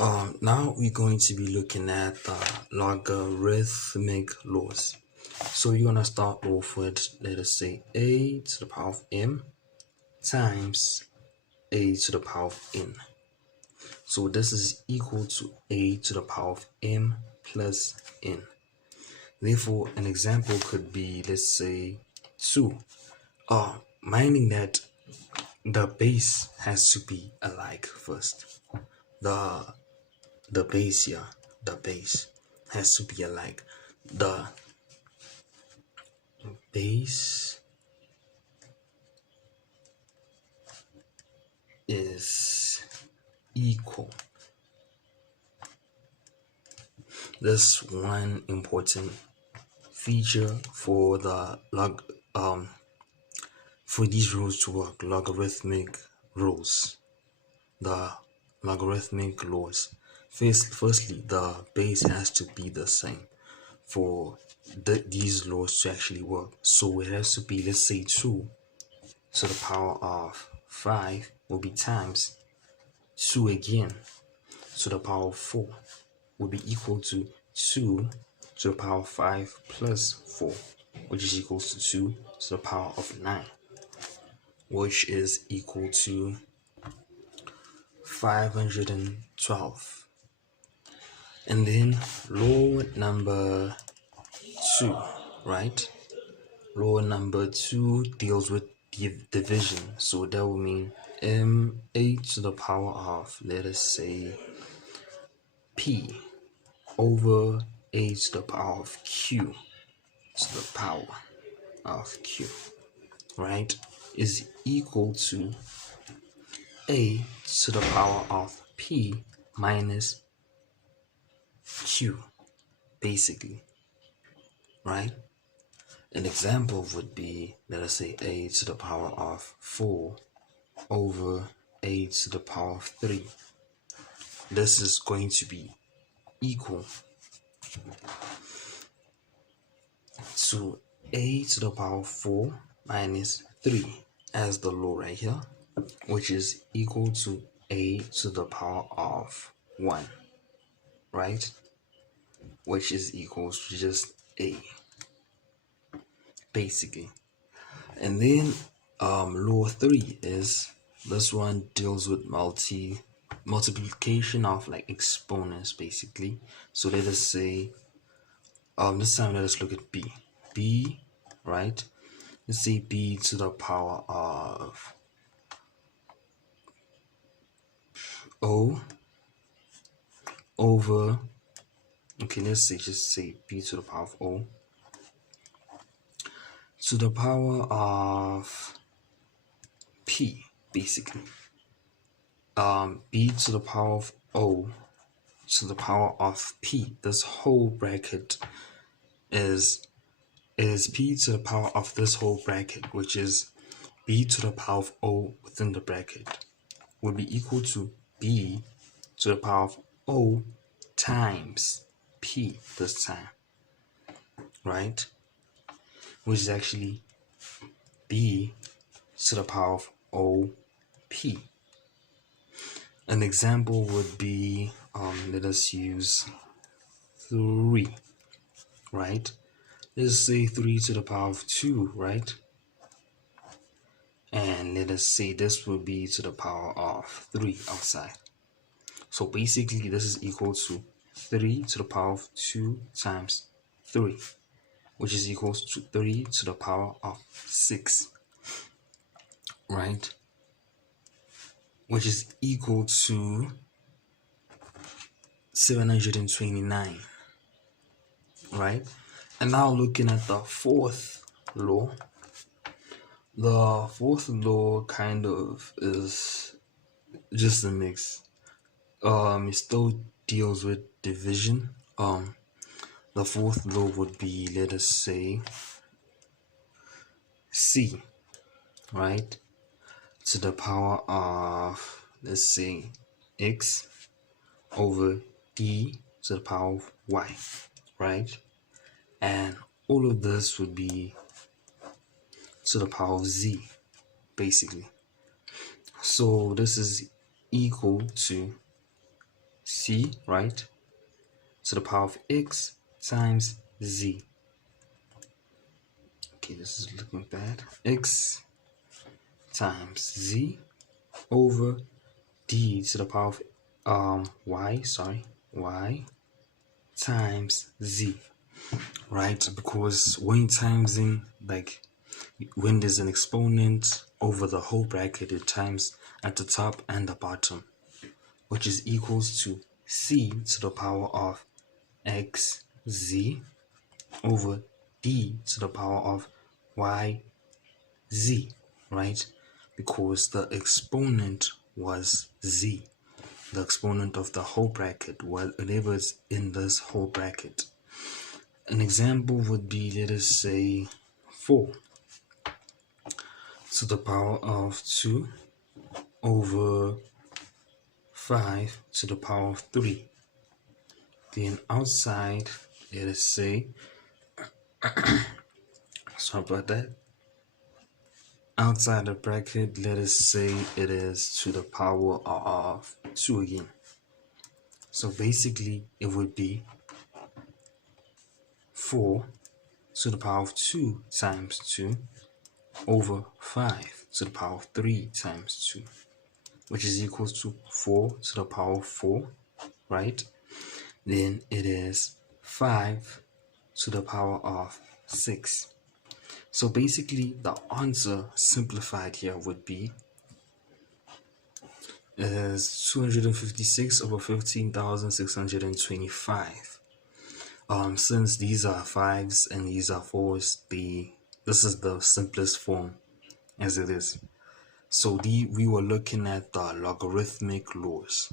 Now we're going to be looking at the logarithmic laws. So you're gonna start off with, let us say, a to the power of m times a to the power of n. So this is equal to a to the power of m plus n. Therefore, an example could be, let's say, 2. Meaning that the base has to be alike first. The base here, the base has to be alike. The base is equal. This one important feature for the for these rules to work, logarithmic rules, the logarithmic laws. Firstly, the base has to be the same for these laws to actually work. So it has to be, let's say, 2 to the power of 5 will be times 2 again to the power of 4 will be equal to 2 to the power of 5 plus 4, which is equals to 2 to the power of 9, which is equal to 512. And then law number 2, right? Law number 2 deals with division. So that will mean a to the power of, let us say, p over a to the power of q to the power of q, right, is equal to a to the power of p minus q, basically, right? An example would be, let us say, a to the power of 4 over a to the power of 3. This is going to be equal to a to the power of 4 minus 3 as the law right here, which is equal to a to the power of 1, right? Which is equals to just a, basically. And then law 3 is, this one deals with multiplication of like exponents, basically. So let us say, this time let us look at b, right? Let's say b to the power of o over, okay, let's say, just say b to the power of o to the power of p, basically. B to the power of o to the power of p. This whole bracket is p to the power of this whole bracket, which is b to the power of o within the bracket, will be equal to b to the power of o times p this time, right? Which is actually b to the power of o p. An example would be, let us use 3, right? Let's say 3 to the power of 2, right? And let us say this will be to the power of 3 outside. So basically this is equal to 3 to the power of 2 times 3, which is equals to 3 to the power of 6, right? Which is equal to 729, right? And now looking at the fourth law. The fourth law kind of is just a mix. It still deals with division. The fourth law would be, let us say, c, right, to the power of, let's say, x over d to the power of y, right? And all of this would be to the power of z, basically. So this is equal to c, right, to the power of x times z. Okay, this is looking bad. X times z over d to the power of y times z, right? Because when timesing, like when there's an exponent over the whole bracket, it times at the top and the bottom, which is equals to c to the power of x z over d to the power of y z, right? Because the exponent was z, the exponent of the whole bracket, whatever is in this whole bracket. An example would be, let us say, 4 to the power of 2 over 5 to the power of 3. Then outside, let us say, sorry about that, outside the bracket, let us say it is to the power of 2 again. So basically, it would be 4 to the power of 2 times 2 over 5 to the power of 3 times 2, which is equals to 4 to the power of 4, right? Then it is 5 to the power of 6. So basically, the answer simplified here would be is 256 over 15,625. Since these are 5s and these are 4s, this is the simplest form as it is. So we were looking at the logarithmic laws.